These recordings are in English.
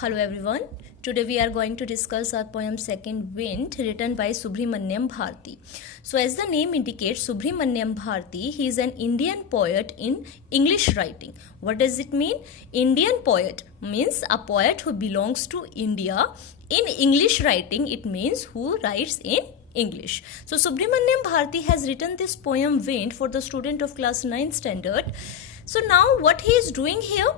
Hello everyone. Today we are going to discuss our poem Second Wind written by Subramanyam Bharati. So as the name indicates, Subramanyam Bharati, he is an Indian poet in English writing. What does it mean? Indian poet means a poet who belongs to India. In English writing, it means who writes in English. So Subramanyam Bharati has written this poem Wind for the student of class 9 standard. So now what he is doing here?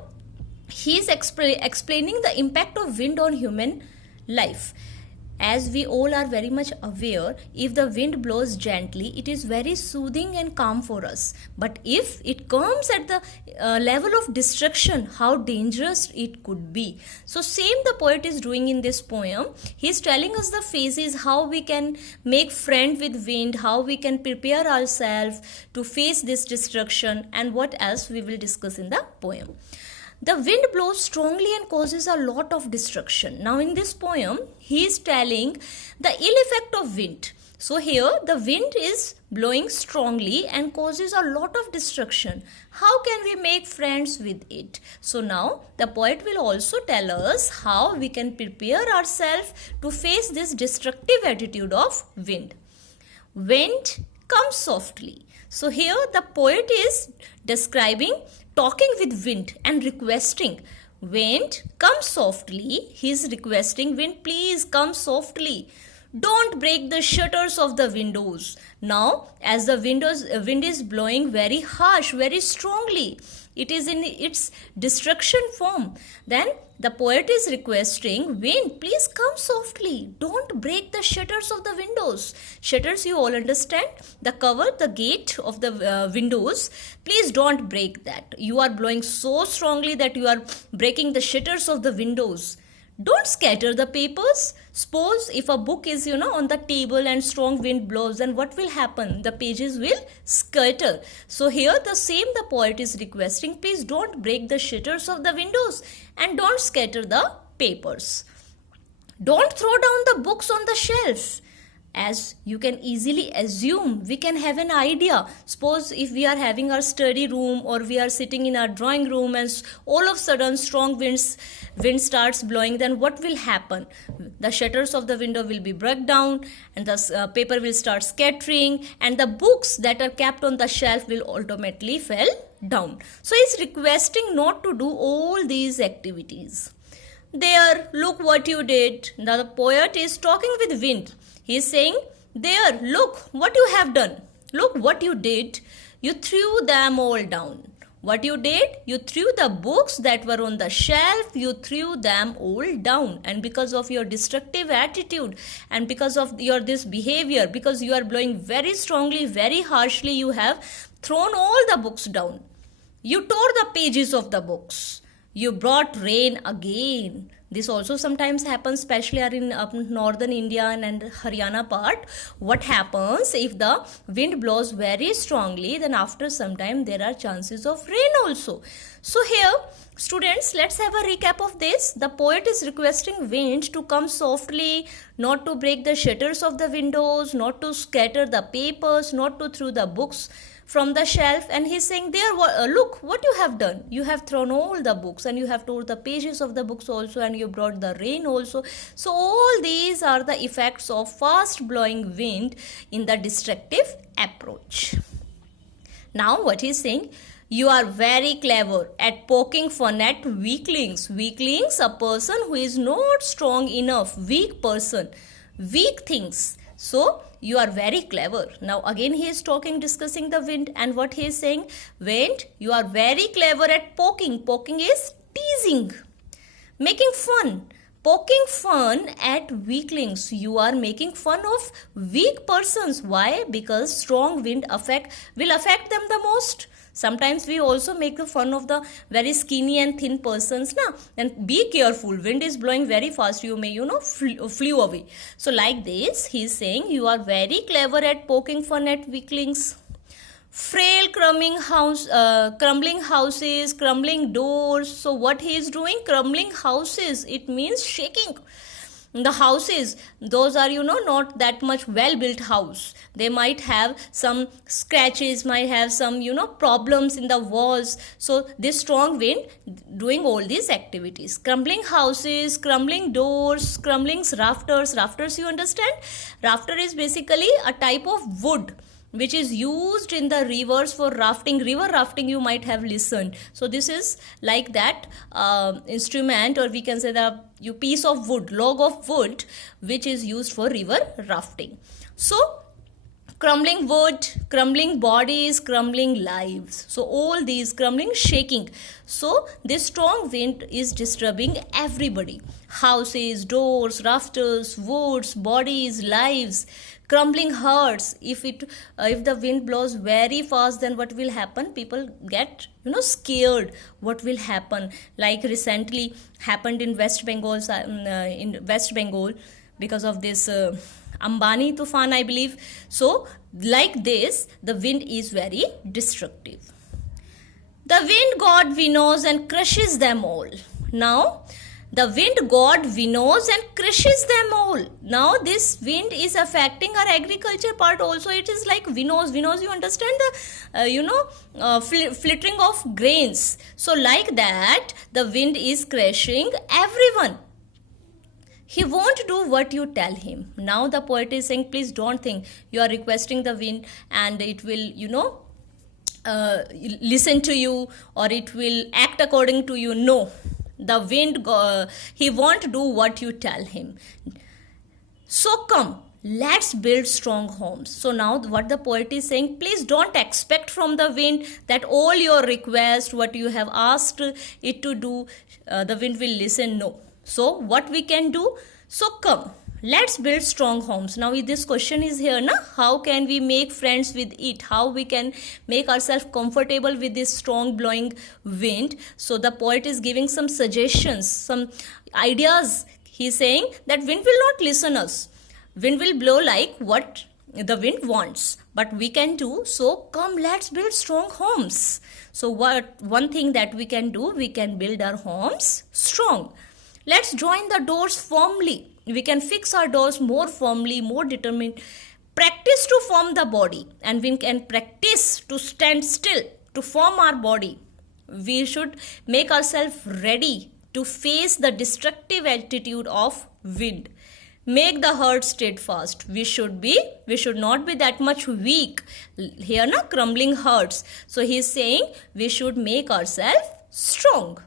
He is explaining the impact of wind on human life. As we all are very much aware, if the wind blows gently, it is very soothing and calm for us. But if it comes at the level of destruction, how dangerous it could be. So same the poet is doing in this poem. He is telling us the phases, how we can make friend with wind, how we can prepare ourselves to face this destruction, and what else we will discuss in the poem. The wind blows strongly and causes a lot of destruction. Now in this poem, he is telling the ill effect of wind. So here the wind is blowing strongly and causes a lot of destruction. How can we make friends with it? So now the poet will also tell us how we can prepare ourselves to face this destructive attitude of wind. Wind comes softly. So here the poet is describing talking with wind and requesting wind, come softly. He is requesting wind, please come softly. Don't break the shutters of the windows. Now as the wind is blowing very harsh, very strongly, it is in its destruction form, then the poet is requesting wind, please come softly. Don't break the shutters of the windows. Shutters, you all understand, the cover, the gate of the windows. Please don't break that. You are blowing so strongly that you are breaking the shutters of the windows. Don't scatter the papers. Suppose if a book is, on the table and strong wind blows, then what will happen? The pages will scatter. So here the poet is requesting, please don't break the shutters of the windows and don't scatter the papers. Don't throw down the books on the shelf. As you can easily assume, we can have an idea. Suppose if we are having our study room or we are sitting in our drawing room and all of a sudden strong wind starts blowing, then what will happen? The shutters of the window will be broken down and the paper will start scattering and the books that are kept on the shelf will automatically fall down. So he is requesting not to do all these activities. There, look what you did. Now the poet is talking with wind. He is saying, there, look what you have done. Look what you did. You threw them all down. What you did? You threw the books that were on the shelf. You threw them all down. And because of your destructive attitude and because of your this behavior, because you are blowing very strongly, very harshly, you have thrown all the books down. You tore the pages of the books. You brought rain again. This also sometimes happens, especially in northern India and Haryana part. What happens if the wind blows very strongly, then after some time there are chances of rain also. So here, students, let's have a recap of this. The poet is requesting wind to come softly, not to break the shutters of the windows, not to scatter the papers, not to throw the books from the shelf, and he's saying, there, look what you have done. You have thrown all the books and you have tore the pages of the books also and you brought the rain also. So all these are the effects of fast blowing wind in the destructive approach. Now what he's saying, you are very clever at poking fun at weaklings. Weaklings, a person who is not strong enough, weak person, weak things. So you are very clever. Now again he is discussing the wind, and what he is saying, wind, you are very clever at poking. Poking is teasing, making fun. Poking fun at weaklings. You are making fun of weak persons. Why? Because strong wind will affect them the most. Sometimes we also make the fun of the very skinny and thin persons. And be careful. Wind is blowing very fast. You may, flew away. So like this, he is saying, you are very clever at poking fun at weaklings. Frail crumbling houses, crumbling doors. So what he is doing? Crumbling houses. It means shaking. The houses, those are not that much well built house. They might have some scratches, might have some problems in the walls. So this strong wind doing all these activities. Crumbling houses, crumbling doors, crumbling rafters, you understand? Rafter is basically a type of wood which is used in the rivers for rafting. River rafting, you might have listened. So this is like that instrument, or we can say the piece of wood, log of wood, which is used for river rafting. So crumbling wood, crumbling bodies, crumbling lives. So all these crumbling, shaking. So this strong wind is disturbing everybody. Houses, doors, rafters, woods, bodies, lives. Crumbling hearts. If the wind blows very fast, then what will happen? People get scared. What will happen? Like recently happened in West Bengal, because of this Ambani Tufan, I believe. So like this, the wind is very destructive. The wind god winnows and crushes them all. Now the wind god winnows and crushes them all. Now this wind is affecting our agriculture part also. It is like winnows, you understand, the flittering of grains. So like that, the wind is crushing everyone. He won't do what you tell him. Now the poet is saying, please don't think you are requesting the wind and it will listen to you, or it will act according to you. No, the wind, he won't do what you tell him. So come, let's build strong homes. So now what the poet is saying, please don't expect from the wind that all your requests, what you have asked it to do, the wind will listen. No. So what we can do? So come, let's build strong homes. Now this question is here, na? How can we make friends with it? How we can make ourselves comfortable with this strong blowing wind? So the poet is giving some suggestions, some ideas. He's saying that wind will not listen us. Wind will blow like what the wind wants, but we can do. So come, let's build strong homes. So one thing that we can do, we can build our homes strong. Let's join the doors firmly. We can fix our doors more firmly, more determined. Practice to form the body, and we can practice to stand still, to form our body. We should make ourselves ready to face the destructive attitude of wind. Make the heart steadfast. We should not be that much weak. Here, na, crumbling hearts. So he is saying we should make ourselves strong.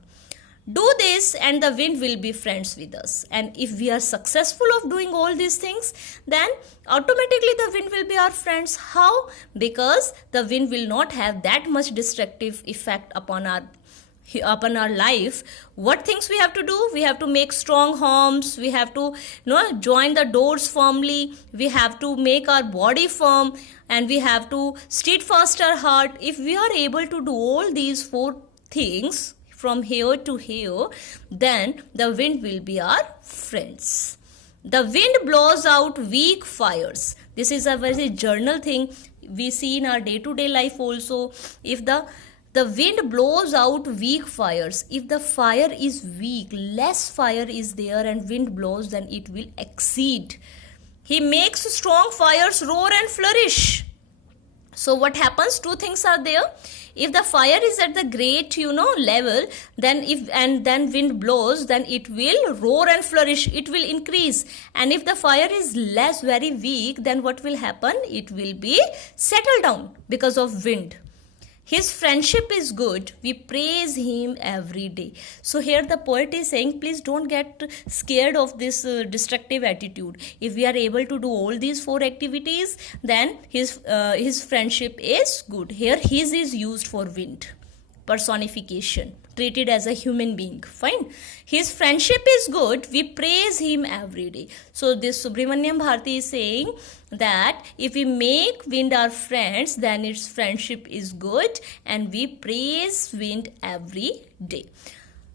Do this and the wind will be friends with us. And if we are successful of doing all these things, then automatically the wind will be our friends. How? Because the wind will not have that much destructive effect upon our life. What things we have to do? We have to make strong homes. We have to join the doors firmly. We have to make our body firm, and we have to steadfast our heart. If we are able to do all these 4 things from here to here, then the wind will be our friends. The wind blows out weak fires. This is a very journal thing we see in our day-to-day life also. If the wind blows out weak fires, if the fire is weak, less fire is there and wind blows, then it will exceed. He makes strong fires roar and flourish. So what happens? 2 things are there. If the fire is at the great level, then wind blows, then it will roar and flourish, it will increase. And if the fire is less, very weak, then what will happen? It will be settled down because of wind. His friendship is good. We praise him every day. So here the poet is saying, please don't get scared of this destructive attitude. If we are able to do all these 4 activities, then his friendship is good. Here his is used for wind, personification, treated as a human being. Fine. His friendship is good. We praise him every day. So this Subramaniam Bharati is saying that if we make wind our friends, then its friendship is good, and we praise wind every day.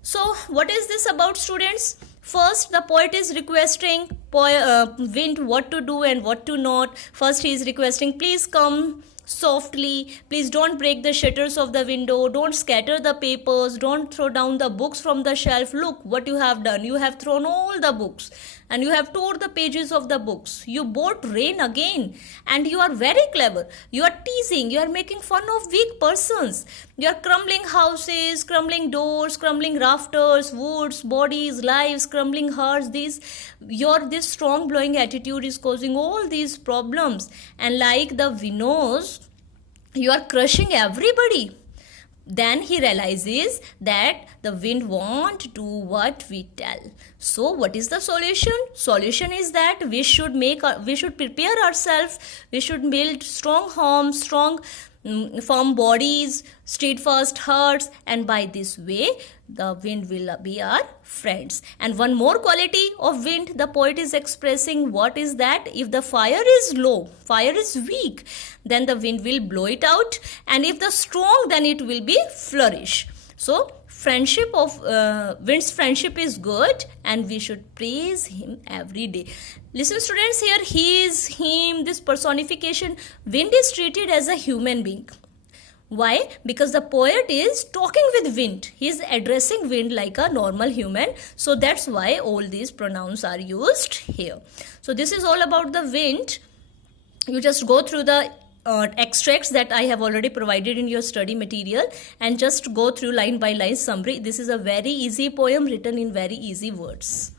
So what is this about, students? First, the poet is requesting wind what to do and what to not. First he is requesting, please come softly. Please don't break the shutters of the window. Don't scatter the papers. Don't throw down the books from the shelf. Look what you have done. You have thrown all the books and you have tore the pages of the books. You bought rain again, and you are very clever. You are teasing. You are making fun of weak persons. You are crumbling houses, crumbling doors, crumbling rafters, woods, bodies, lives, crumbling hearts. This strong blowing attitude is causing all these problems. And like the winners, you are crushing everybody. Then he realizes that the wind won't do what we tell. So what is the solution? Solution is that we should prepare ourselves. We should build strong homes, strong firm bodies, steadfast hearts, and by this way the wind will be our friends. And one more quality of wind the poet is expressing. What is that? If the fire is low, fire is weak, then the wind will blow it out, and if the strong, then it will be flourish. So friendship of wind's friendship is good, and we should praise him every day. Listen students, here he is, him, this personification. Wind is treated as a human being. Why? Because the poet is talking with wind. He is addressing wind like a normal human. So that's why all these pronouns are used here. So this is all about the wind. You just go through the extracts that I have already provided in your study material and just go through line by line summary. This is a very easy poem written in very easy words.